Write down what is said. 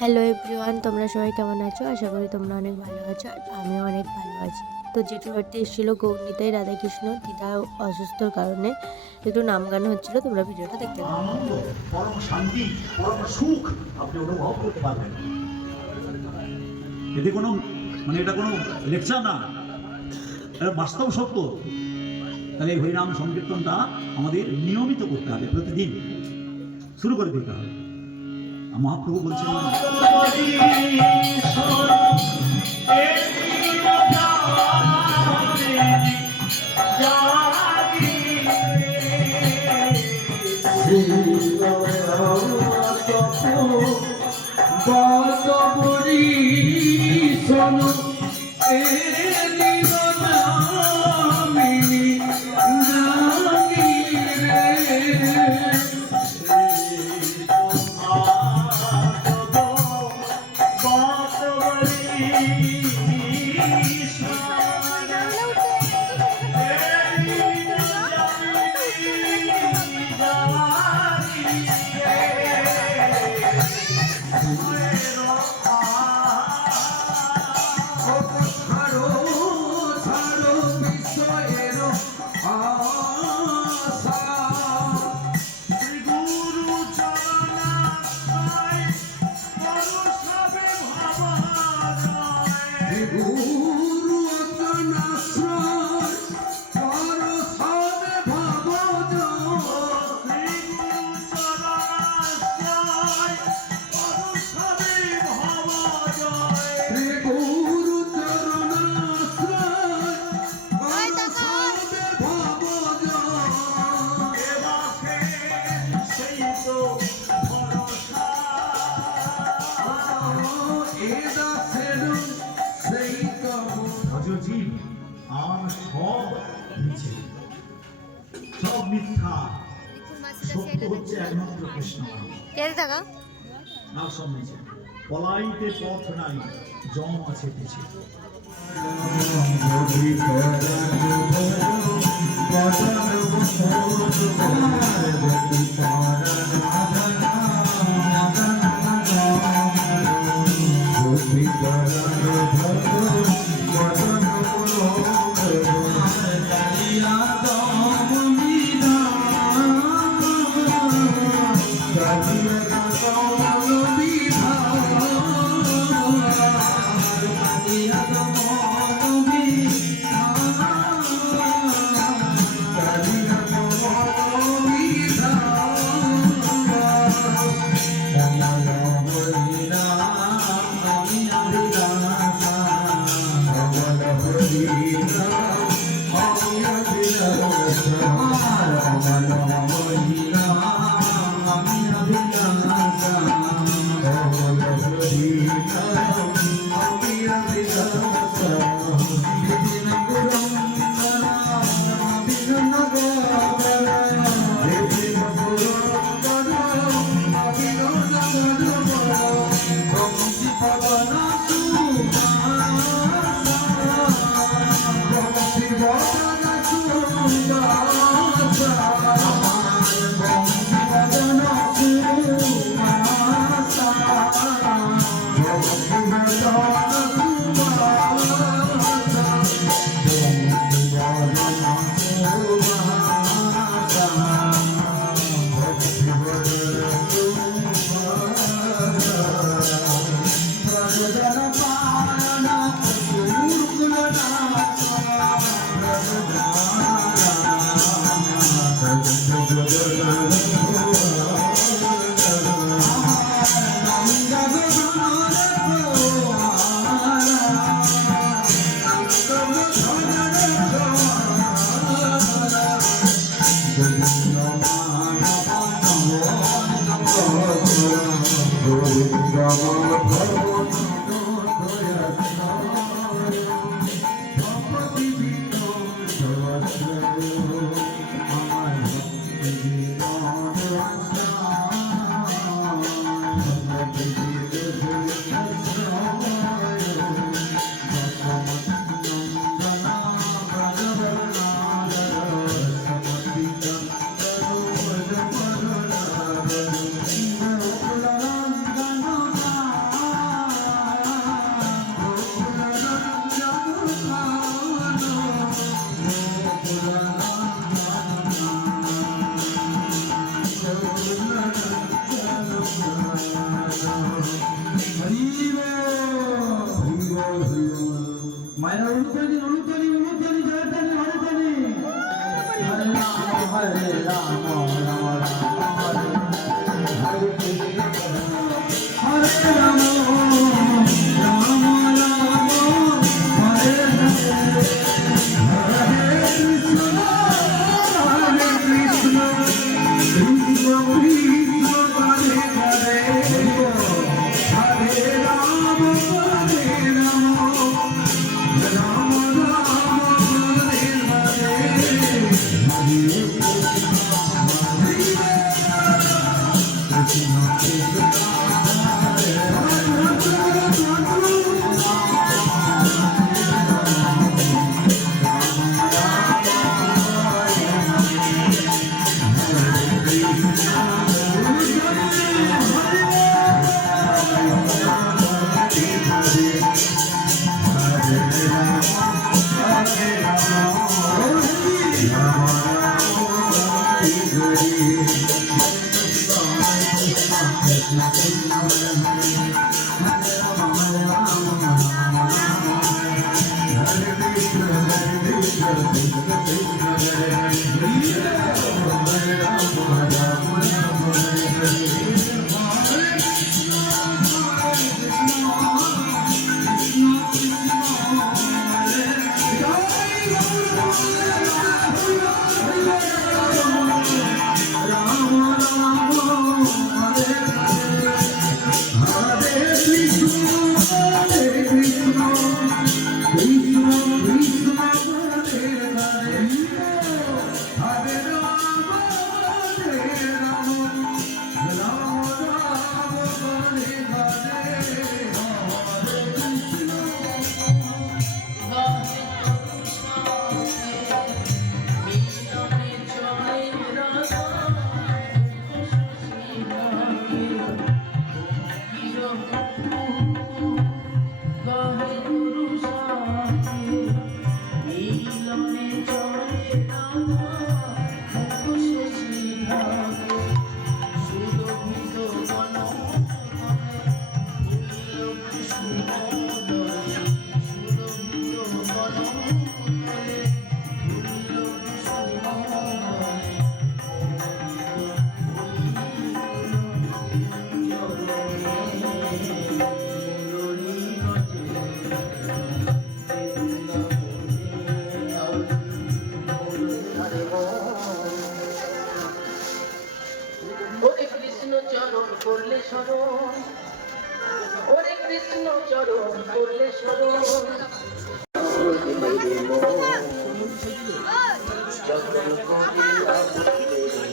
Hello everyone, তোমরা সবাই কেমন আছো? আশা করি তোমরা অনেক ভালো আছো আর আমিও অনেক ভালো আছি। তো জেঠুর বাড়িতে এসেছিলো গৌরনীতাই রাধাকৃষ্ণ। দিদা অসুস্থর কারণে একটু নাম গান হচ্ছিল, তোমরা ভিডিওটা দেখতে পাবে। আনন্দ, পরম শান্তি, পরম সুখ আপনি অনুভব করতে পারবেন। এতে কোনো এটা কোনো লেকচার না, এটা বাস্তব সত্য। তাহলে এই হরিনাম সংকীর্তনটা আমাদের নিয়মিত করতে হবে, প্রতিদিন শুরু করে দিতে হবে। মহাপ্রভু বলছেন আর সব মিথ্যা, সত্য হচ্ছে একমাত্র কৃষ্ণ। আর সব মিছে, পলাইতে পথ নাই, জম আছে পিছে। মায়ের অনুতানি অনুতানি অনুতানি জয়তানি হরতানি হরে রাম রাম রাম হরে কৃষ্ণ হরে রাম রাম রাম হরে হরে হরে কৃষ্ণ কৃষ্ণ কৃষ্ণ হরে হরে হরে রাম রাম রাম হরে হরে ওরে কৃষ্ণ চরণ করলে শরণ, ওরে কৃষ্ণ চরণ করলে শরণ, যতন করিয়া ছেলে গেছে।